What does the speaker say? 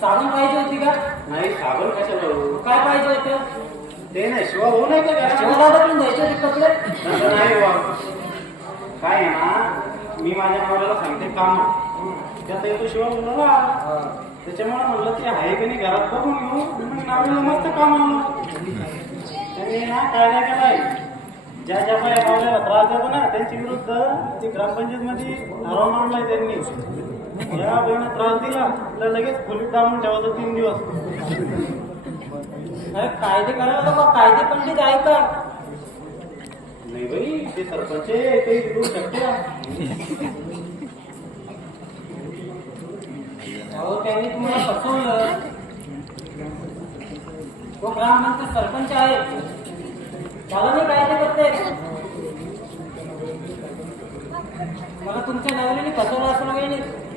साधन पाहिजे होती का? नाही साबण कशाला हो? काय पाहिजे होत? ते नाही शिवा होऊ नाही का घरात? पण द्यायचे होते कपडे? नाही काय आहे ना मी माझ्या नवऱ्याला सांगते काम. त्यात तू शिवा बोलला त्याच्यामुळे म्हणलं ते आहे की नाही घरात बघून घेऊ. मग नवऱ्याला मस्त काम आणलं. त्यांनी ना काय नाही का नाही ज्या ज्या बाया नवऱ्याला त्रास देतो ना त्यांची विरुद्ध ती ग्रामपंचायत मध्ये ठराव मांडलाय त्यांनी. या त्रास दिला तर लगेच खोलीत डांबून ठेवायचं तीन दिवस. अरे कायदे करायला तर कायदे पंडित आहे का नाही बाई ते सरपंच आहे, ते करू शकते. अहो त्यांनी तुम्हाला फसवलं. तो ग्रामपंचायत सरपंच आहे. त्याला मी कायदे करते मला तुमच्या नवऱ्याने फसवलं असं वगैरे नाही.